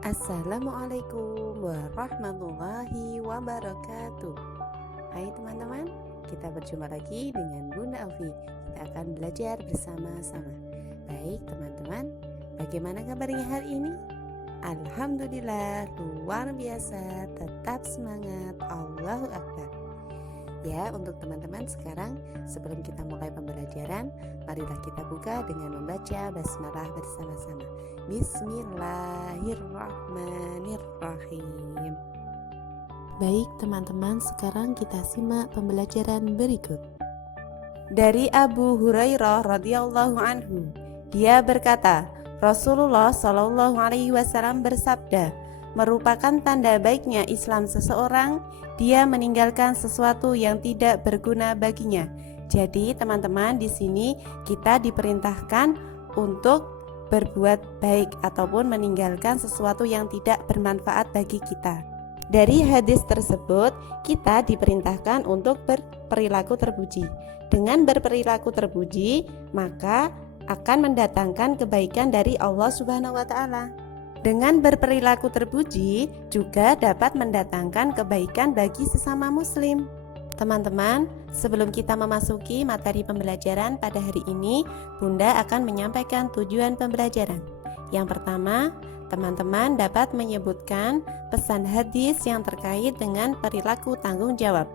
Assalamualaikum warahmatullahi wabarakatuh. Hai teman-teman, kita berjumpa lagi dengan Bunda Aufi. Kita akan belajar bersama-sama. Baik teman-teman, bagaimana kabarnya hari ini? Alhamdulillah, luar biasa, tetap semangat, Allahu Akbar. Ya, untuk teman-teman sekarang sebelum kita mulai pembelajaran, marilah kita buka dengan membaca basmalah bersama-sama. Bismillahirrahmanirrahim. Baik teman-teman, sekarang kita simak pembelajaran berikut. Dari Abu Hurairah radhiyallahu anhu, dia berkata, Rasulullah shallallahu alaihi wasallam bersabda, merupakan tanda baiknya Islam seseorang, dia meninggalkan sesuatu yang tidak berguna baginya. Jadi teman-teman, di sini kita diperintahkan untuk berbuat baik ataupun meninggalkan sesuatu yang tidak bermanfaat bagi kita. Dari hadis tersebut, kita diperintahkan untuk berperilaku terpuji. Dengan berperilaku terpuji, maka akan mendatangkan kebaikan dari Allah Subhanahu wa taala. Dengan berperilaku terpuji juga dapat mendatangkan kebaikan bagi sesama muslim. Teman-teman, sebelum kita memasuki materi pembelajaran pada hari ini, Bunda akan menyampaikan tujuan pembelajaran. Yang pertama, teman-teman dapat menyebutkan pesan hadis yang terkait dengan perilaku tanggung jawab.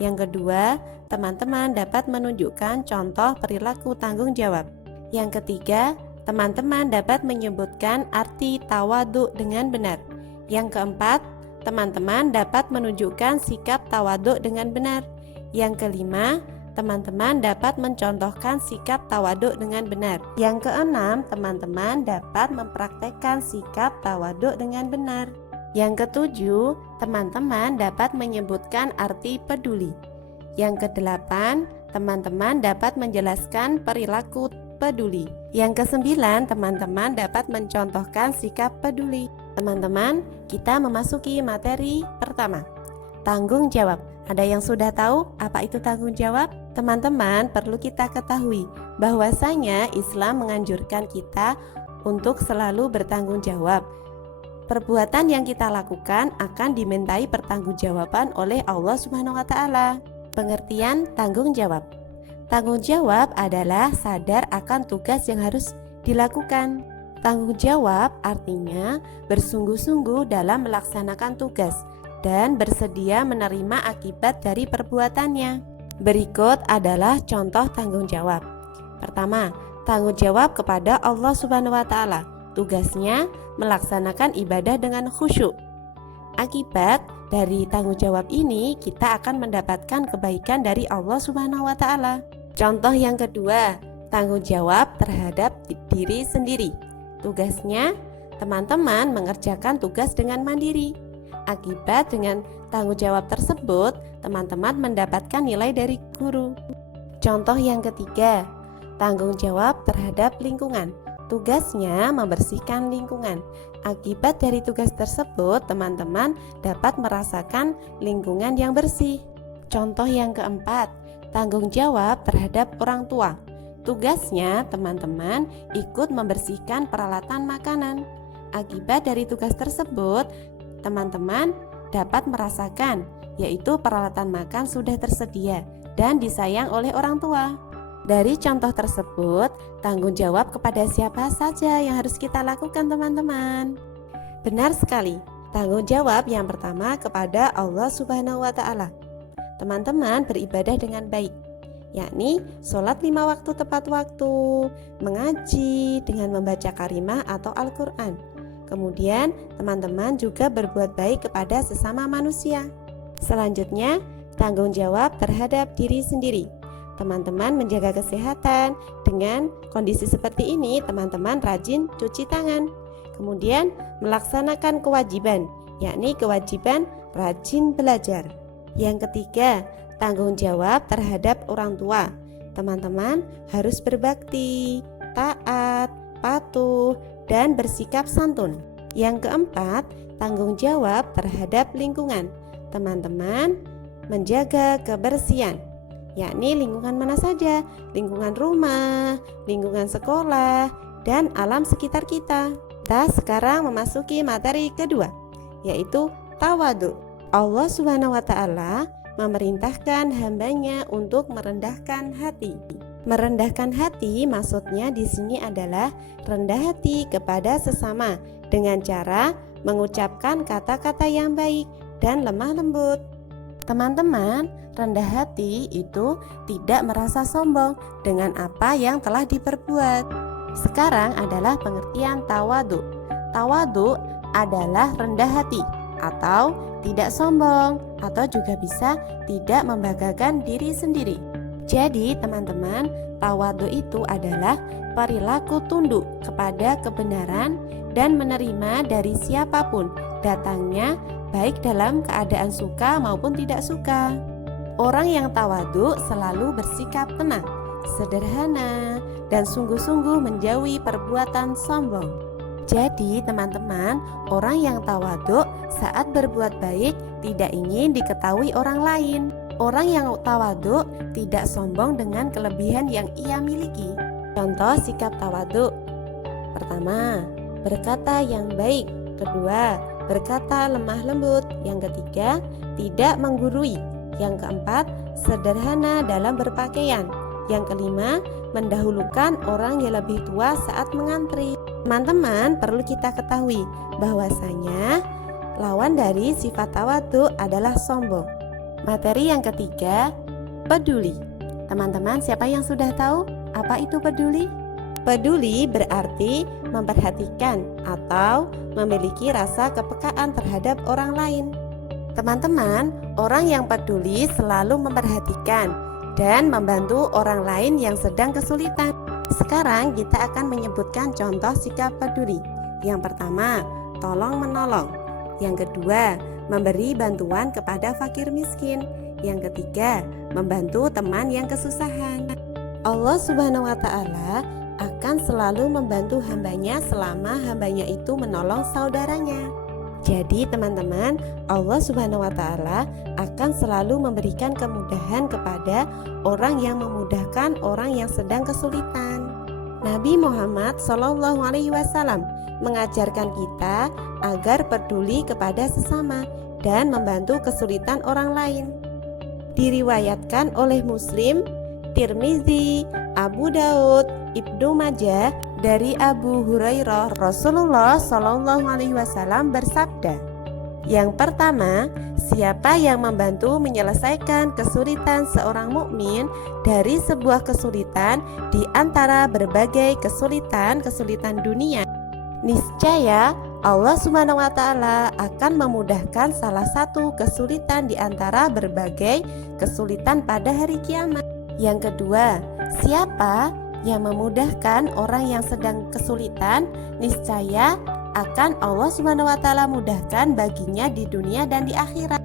Yang kedua, teman-teman dapat menunjukkan contoh perilaku tanggung jawab. Yang ketiga, teman-teman dapat menyebutkan arti tawadhu dengan benar. Yang keempat, teman-teman dapat menunjukkan sikap tawadhu dengan benar. Yang kelima, teman-teman dapat mencontohkan sikap tawadhu dengan benar. Yang keenam, teman-teman dapat mempraktekkan sikap tawadhu dengan benar. Yang ketujuh, teman-teman dapat menyebutkan arti peduli. Yang kedelapan, teman-teman dapat menjelaskan perilaku peduli. Yang kesembilan, teman-teman dapat mencontohkan sikap peduli. Teman-teman, kita memasuki materi pertama, tanggung jawab. Ada yang sudah tahu apa itu tanggung jawab? Teman-teman, perlu kita ketahui bahwasanya Islam menganjurkan kita untuk selalu bertanggung jawab. Perbuatan yang kita lakukan akan dimintai pertanggungjawaban oleh Allah Subhanahu wa taala. Pengertian tanggung jawab. Tanggung jawab adalah sadar akan tugas yang harus dilakukan. Tanggung jawab artinya bersungguh-sungguh dalam melaksanakan tugas dan bersedia menerima akibat dari perbuatannya. Berikut adalah contoh tanggung jawab. Pertama, tanggung jawab kepada Allah Subhanahu wa taala. Tugasnya melaksanakan ibadah dengan khusyuk. Akibat dari tanggung jawab ini, kita akan mendapatkan kebaikan dari Allah Subhanahu wa taala. Contoh yang kedua, tanggung jawab terhadap diri sendiri. Tugasnya, teman-teman mengerjakan tugas dengan mandiri. Akibat dengan tanggung jawab tersebut, teman-teman mendapatkan nilai dari guru. Contoh yang ketiga, tanggung jawab terhadap lingkungan. Tugasnya membersihkan lingkungan. Akibat dari tugas tersebut, teman-teman dapat merasakan lingkungan yang bersih. Contoh yang keempat, tanggung jawab terhadap orang tua. Tugasnya, teman-teman ikut membersihkan peralatan makanan. Akibat dari tugas tersebut, teman-teman dapat merasakan, yaitu peralatan makan sudah tersedia dan disayang oleh orang tua. Dari contoh tersebut, tanggung jawab kepada siapa saja yang harus kita lakukan, teman-teman? Benar sekali, tanggung jawab yang pertama kepada Allah Subhanahu wa taala. Teman-teman beribadah dengan baik, yakni sholat 5 waktu tepat waktu, mengaji dengan membaca karimah atau Al-Quran. Kemudian teman-teman juga berbuat baik kepada sesama manusia. Selanjutnya, tanggung jawab terhadap diri sendiri. Teman-teman menjaga kesehatan. Dengan kondisi seperti ini, teman-teman rajin cuci tangan. Kemudian melaksanakan kewajiban, yakni kewajiban rajin belajar. Yang ketiga, tanggung jawab terhadap orang tua. Teman-teman harus berbakti, taat, patuh, dan bersikap santun. Yang keempat, tanggung jawab terhadap lingkungan. Teman-teman menjaga kebersihan, yakni lingkungan mana saja? Lingkungan rumah, lingkungan sekolah, dan alam sekitar kita. Kita sekarang memasuki materi kedua, yaitu tawadu. Allah Subhanahu wa Ta'ala memerintahkan hambanya untuk merendahkan hati. Merendahkan hati maksudnya di sini adalah rendah hati kepada sesama dengan cara mengucapkan kata-kata yang baik dan lemah lembut. Teman-teman, rendah hati itu tidak merasa sombong dengan apa yang telah diperbuat. Sekarang adalah pengertian tawadu. Tawadu adalah rendah hati atau tidak sombong, atau juga bisa tidak membanggakan diri sendiri. Jadi teman-teman, tawadu itu adalah perilaku tunduk kepada kebenaran dan menerima dari siapapun datangnya, baik dalam keadaan suka maupun tidak suka. Orang yang tawadu selalu bersikap tenang, sederhana, dan sungguh-sungguh menjauhi perbuatan sombong. Jadi teman-teman, orang yang tawadu saat berbuat baik tidak ingin diketahui orang lain. Orang yang tawadu tidak sombong dengan kelebihan yang ia miliki. Contoh sikap tawadu: pertama, berkata yang baik. Kedua, berkata lemah lembut. Yang ketiga, tidak menggurui. Yang keempat, sederhana dalam berpakaian. Yang kelima, mendahulukan orang yang lebih tua saat mengantri. Teman-teman, perlu kita ketahui bahwasanya lawan dari sifat tawadu adalah sombong. Materi yang ketiga, peduli. Teman-teman, siapa yang sudah tahu apa itu peduli? Peduli berarti memperhatikan atau memiliki rasa kepekaan terhadap orang lain. Teman-teman, orang yang peduli selalu memperhatikan dan membantu orang lain yang sedang kesulitan. Sekarang kita akan menyebutkan contoh sikap peduli. Yang pertama, tolong menolong. Yang kedua, memberi bantuan kepada fakir miskin. Yang ketiga, membantu teman yang kesusahan. Allah Subhanahu wa Ta'ala akan selalu membantu hambanya selama hambanya itu menolong saudaranya. Jadi teman-teman, Allah Subhanahu wa Ta'ala akan selalu memberikan kemudahan kepada orang yang memudahkan orang yang sedang kesulitan. Nabi Muhammad SAW mengajarkan kita agar peduli kepada sesama dan membantu kesulitan orang lain. Diriwayatkan oleh Muslim, Tirmizi, Abu Daud, Ibnu Majah dari Abu Hurairah, Rasulullah SAW bersabda, yang pertama, siapa yang membantu menyelesaikan kesulitan seorang mukmin dari sebuah kesulitan di antara berbagai kesulitan dunia, niscaya Allah Subhanahu wa Ta'ala akan memudahkan salah satu kesulitan di antara berbagai kesulitan pada hari kiamat. Yang kedua, siapa yang memudahkan orang yang sedang kesulitan, niscaya akan Allah Subhanahu wa Ta'ala mudahkan baginya di dunia dan di akhirat.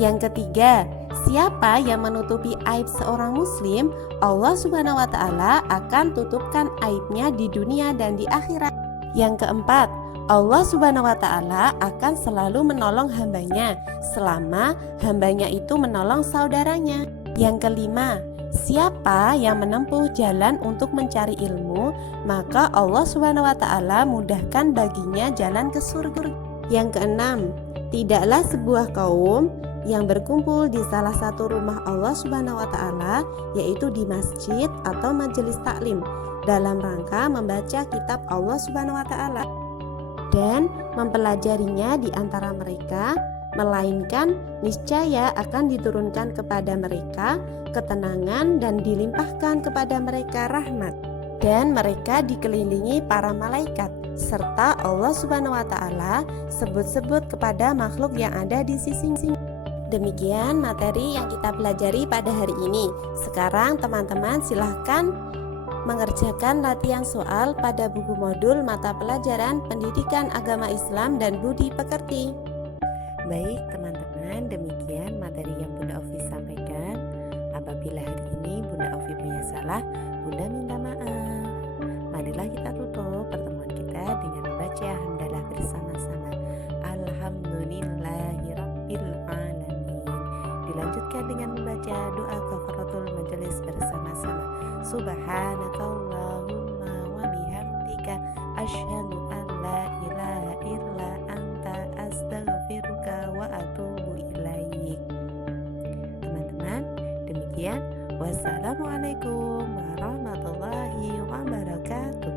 Yang ketiga, siapa yang menutupi aib seorang muslim, Allah Subhanahu wa Ta'ala akan tutupkan aibnya di dunia dan di akhirat. Yang keempat, Allah Subhanahu wa Ta'ala akan selalu menolong hambanya selama hambanya itu menolong saudaranya. Yang kelima, siapa yang menempuh jalan untuk mencari ilmu, maka Allah Subhanahu wa Ta'ala mudahkan baginya jalan ke surga. Yang keenam, tidaklah sebuah kaum yang berkumpul di salah satu rumah Allah Subhanahu wa Ta'ala, yaitu di masjid atau majelis taklim, dalam rangka membaca kitab Allah Subhanahu wa Ta'ala dan mempelajarinya di antara mereka, melainkan niscaya akan diturunkan kepada mereka ketenangan dan dilimpahkan kepada mereka rahmat, dan mereka dikelilingi para malaikat serta Allah Subhanahu wa Ta'ala sebut-sebut kepada makhluk yang ada di sisi-sisi. Demikian materi yang kita pelajari pada hari ini. Sekarang teman-teman silahkan mengerjakan latihan soal pada buku modul mata pelajaran Pendidikan Agama Islam dan Budi Pekerti. Baik teman-teman, demikian materi yang Bunda Ovi sampaikan. Apabila hari ini Bunda Ovi punya salah, Bunda minta maaf. Marilah kita tutup pertemuan kita dengan membaca hamdalah bersama-sama. Alhamdulillahirabbil alamin. Dilanjutkan dengan membaca doa kafaratul majelis bersama-sama. Subhanakallahumma wa bihamdika asyhadu an la ilaha demikian. Wassalamualaikum warahmatullahi wabarakatuh.